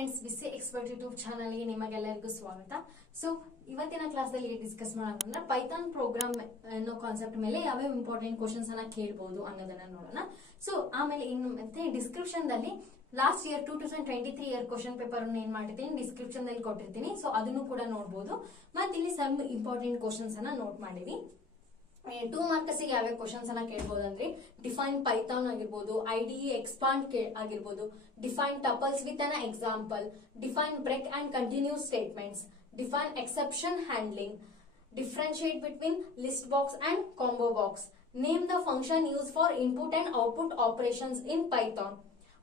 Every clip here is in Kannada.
ಫ್ರೆಂಡ್ಸ್, ವಿಸಿ ಎಕ್ಸ್ಪರ್ಟ್ ಯೂಟ್ಯೂಬ್ ಚಾನಲ್ಗೆ ನಿಮಗೆಲ್ಲರಿಗೂ ಸ್ವಾಗತ. ಸೊ ಇವತ್ತಿನ ಕ್ಲಾಸಲ್ಲಿ ಡಿಸ್ಕಸ್ ಮಾಡೋಣ ಪೈಥಾನ್ ಪ್ರೋಗ್ರಾಮ್ ಅನ್ನೋ ಕಾನ್ಸೆಪ್ಟ್ ಮೇಲೆ ಯಾವ್ಯಾವ ಇಂಪಾರ್ಟೆಂಟ್ ಕ್ವಶನ್ಸ್ ಅನ್ನ ಕೇಳಬಹುದು ಅನ್ನೋದನ್ನ ನೋಡೋಣ. ಸೊ ಆಮೇಲೆ ಇನ್ನು ಮತ್ತೆ ಡಿಸ್ಕ್ರಿಪ್ಷನ್ ದಲ್ಲಿ last year 2023 year question paper ಅನ್ನು ಏನ್ ಮಾಡಿರ್ತೀನಿ ಡಿಸ್ಕ್ರಿಪ್ಷನ್ ದಲ್ಲಿ ಕೊಟ್ಟಿರ್ತೀನಿ. ಸೊ ಅದನ್ನು ಕೂಡ ನೋಡಬಹುದು. ಮತ್ತೆ ಇಲ್ಲಿ ಸಮ್ ಇಂಪಾರ್ಟೆಂಟ್ ಕ್ವಶನ್ಸ್ ಅನ್ನ ನೋಟ್ ಮಾಡಿವಿ. 2 ಮಾರ್ಕ್ಸ್ ಗೆ ಯಾವ್ಯಾವ ಕ್ವಶನ್ಸ್ ಅನ್ನ ಕೇಳಬಹುದು ಅಂದ್ರೆ ಡಿಫೈನ್ ಪೈಥಾನ್ ಆಗಿರ್ಬೋದು, ಐಡಿಇ ಎಕ್ಸ್ಪಾಂಡ್ ಆಗಿರ್ಬೋದು, define tuples with an example, define break and continue statements, define exception handling, differentiate between list box and combo box, name the function used for input and output operations in Python,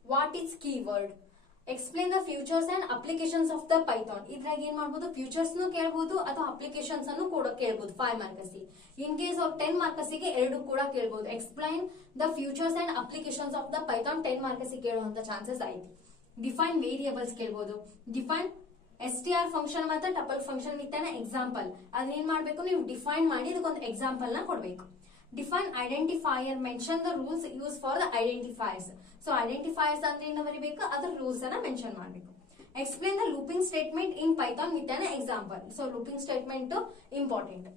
what is keyword, explain the features and applications of the Python. ಇದ್ರಾಗ ಏನ್ ಮಾಡಬಹುದು, ಫ್ಯೂಚರ್ಸ್ ನು ಕೇಳಬಹುದು ಅಥವಾ ಅಪ್ಲಿಕೇಶನ್ಸ್ ಅನ್ನು ಕೂಡ ಕೇಳಬಹುದು 5 ಮಾರ್ಕ್ಸ್ ಗೆ. ಇನ್ ಕೇಸ್ ಆಫ್ 10 ಮಾರ್ಕ್ಸ್ ಗೆ ಎರಡು ಕೂಡ ಕೇಳಬಹುದು. Explain the futures and applications of the Python 10 marks ಗೆ ಕೇಳುವಂತ ಚಾನ್ಸಸ್ ಐತಿ. ಡಿಫೈನ್ ವೇರಿಯೇಬಲ್ಸ್ ಕೇಳಬಹುದು. ಡಿಫೈನ್ STR ಫಂಕ್ಷನ್ ಮತ್ತೆ tuple function with an example. ಅದೇನ್ ಮಾಡ್ಬೇಕು, ನೀವು ಡಿಫೈನ್ ಮಾಡಿ ಇದಕ್ಕೊಂದು ಎಕ್ಸಾಂಪಲ್ ನ ಕೊಡ್ಬೇಕು. Define identifier, mention the rules use for the identifiers. So identifiers ಅಂದ್ರೆ ಏನು ಬರೀಬೇಕು, ಅದ್ರ ರೂಲ್ಸ್ ಅನ್ನ ಮೆನ್ಷನ್ ಮಾಡಬೇಕು. Explain the looping statement in Python with an example. So looping statement important.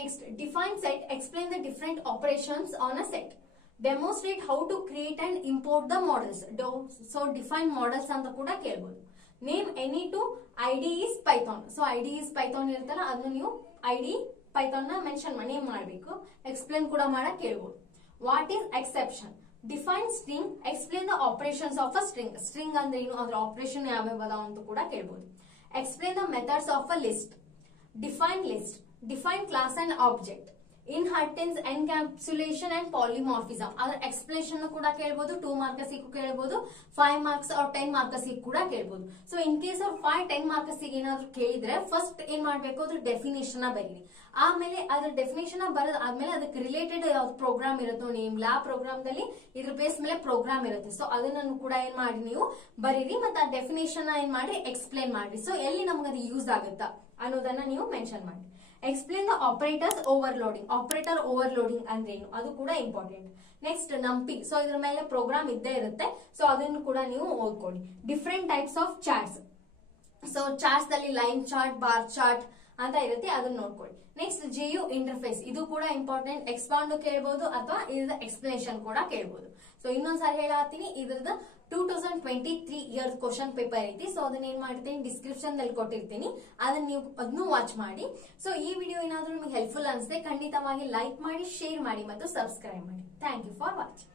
Next define set, explain the different operations on a set. Demonstrate how to create and import the models. So define models ಅಂತ ಕೂಡ ಕೇಳಬಹುದು. Name any two IDEs Python. So IDEs Python ಇರುತ್ತಲ್ಲ ಅದನ್ನ ನೀವು ಐಡಿ ಪೈಥಾನ್ ನ ಮೆನ್ಷನ್ ನೇಮ್ ಮಾಡಬೇಕು. ಎಕ್ಸ್ಪ್ಲೇನ್ ಕೂಡ ಮಾಡಕ್ ಕೇಳಬಹುದು. What is exception, define string, explain the operations of a string. String ಅಂದ್ರೆ ಏನು, ಅದ್ರ ಆಪರೇಷನ್ ಯಾವ್ಯಾವ ಅದಾವ ಅಂತ ಕೂಡ ಕೇಳಬಹುದು. Explain the methods of a list. Define list, define class and object, inheritance, encapsulation and polymorphism. ಅದ್ರ ಎಕ್ಸ್ಪ್ಲೇಷನ್ ಕೂಡ ಕೇಳಬಹುದು. 2 ಮಾರ್ಕ್ಸ್ ಕೇಳಬಹುದು, 5 ಮಾರ್ಕ್ಸ್ और 10 ಮಾರ್ಕ್ಸ್ ಕೂಡ ಕೇಳಬಹುದು. So in case of 5-10 marks ಏನಾದ್ರು ಕೇಳಿದ್ರೆ ಫಸ್ಟ್ ಏನ್ ಮಾಡ್ಬೇಕು, ಅದ್ರ ಡೆಫಿನೇಷನ್ ಬರೀರಿ. ಆಮೇಲೆ ಅದ್ರ ಡೆಫಿನೇಷನ್ ಬರೋದ್ ಆದ್ಮೇಲೆ ಅದಕ್ಕೆ ರಿಲೇಟೆಡ್ ಯಾವ್ದು ಪ್ರೋಗ್ರಾಮ್ ಇರುತ್ತೋ, ನಿಮ್ ಲ್ಯಾಬ್ ಪ್ರೋಗ್ರಾಮ್ ದಲ್ಲಿ ಇದ್ರ ಬೇಸ್ ಮೇಲೆ ಪ್ರೋಗ್ರಾಮ್ ಇರುತ್ತೆ. ಸೊ ಅದನ್ನ ಕೂಡ ಏನ್ ಮಾಡಿ ನೀವು ಬರೀರಿ. ಮತ್ತೆ ಆ ಡೆಫಿನೇಷನ್ ಏನ್ ಮಾಡಿ ಎಕ್ಸ್ಪ್ಲೇನ್ ಮಾಡಿ. ಸೊ ಎಲ್ಲಿ ನಮ್ಗೆ ಅದು ಯೂಸ್ ಆಗುತ್ತಾ ಅನ್ನೋದನ್ನ ನೀವು ಮೆನ್ಷನ್ ಮಾಡಿ. Explain the operators overloading. Operator overloading ಅಂದ್ರೆ ಏನು, ಅದು ಕೂಡ ಇಂಪಾರ್ಟೆಂಟ್. ನೆಕ್ಸ್ಟ್ ನಂಪಿ. ಸೊ ಇದ್ರ ಮೇಲೆ ಪ್ರೋಗ್ರಾಮ್ ಇದ್ದೇ ಇರುತ್ತೆ. ಸೊ ಅದನ್ನು ಕೂಡ ನೀವು ಓದ್ಕೊಳ್ಳಿ. Different types of charts. So charts ದಲ್ಲಿ ಲೈನ್ ಚಾರ್ಟ್, ಬಾರ್ ಚಾರ್ಟ್ ಅಂತ ಇರುತ್ತೆ, ಅದನ್ನ ನೋಡ್ಕೊಳ್ಳಿ. ನೆಕ್ಸ್ಟ್ GU ಇಂಟರ್ಫೇಸ್, ಇದು ಕೂಡ ಇಂಪಾರ್ಟೆಂಟ್. ಎಕ್ಸ್ಪಾಂಡ್ ಕೇಳಬಹುದು ಅಥವಾ ಇದ್ರ ಎಕ್ಸ್ಪ್ಲನೇಷನ್ ಕೂಡ ಕೇಳಬಹುದು. ಸೊ ಇನ್ನೊಂದ್ಸಾರಿ ಹೇಳತ್ತೀನಿ, ಇದ್ರದ್ದು 2023 ಇಯರ್ ಕ್ವಶನ್ ಪೇಪರ್ ಐತಿ. ಸೊ ಅದನ್ನ ಏನ್ ಮಾಡ್ತೀನಿ ಡಿಸ್ಕ್ರಿಪ್ಷನ್ ದಲ್ಲಿ ಕೊಟ್ಟಿರ್ತೀನಿ, ಅದನ್ನ ನೀವು ಅದನ್ನು ವಾಚ್ ಮಾಡಿ. ಸೊ ಈ ವಿಡಿಯೋ ಏನಾದ್ರೂ ನಿಮಗೆ ಹೆಲ್ಪ್ಫುಲ್ ಅನ್ಸುತ್ತೆ ಖಂಡಿತವಾಗಿ ಲೈಕ್ ಮಾಡಿ, ಶೇರ್ ಮಾಡಿ ಮತ್ತು ಸಬ್ಸ್ಕ್ರೈಬ್ ಮಾಡಿ. Thank you for watching.